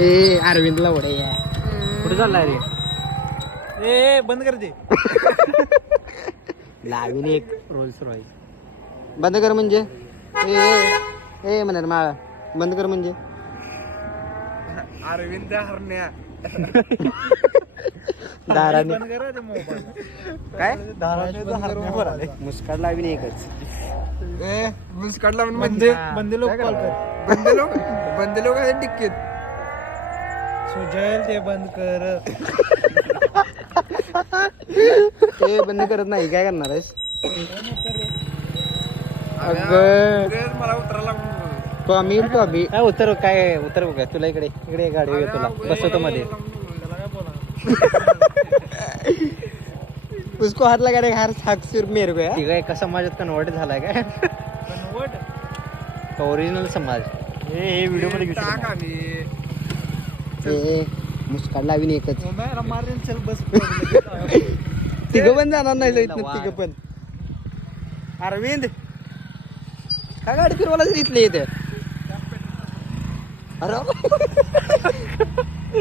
ए अरविंदला उडे कुठे चाललाय रे? ए बंद कर दे. लावीन एक रोल्स रॉय. बंद कर म्हणजे ए म्हणा माळा बंद कर म्हणजे अरविंद हरण्या दाराने बंद करा ते मोबाईल. काय दाराने हरण्या आले. मुस्काड लावीन एकच. मुस्काटला म्हणजे बंदे लोक कॉल कर. बंदे लोक आहे टिक्कीत. सुजल ते बंद कर. ते बंद करत नाही काय करणार आहेस? मला उतरायला तो आम्ही काय उतर बघा तुला इकडे इकडे गाडी घेतो तुला बसवतो मध्ये. उसको हात लगा रे हाक सिर मेरे को यार. ठीक आहे एका समाजात कन्वर्ट झालाय काय? ओरिजिनल समाज. हे व्हिडिओ मध्ये मुस्काड लावीन एकच. मारेल चल बस. तिघं पण जाणार नाही जाईत तिघं पण. अरविंद काय गाडी फिरवायला इथले इथे. अरे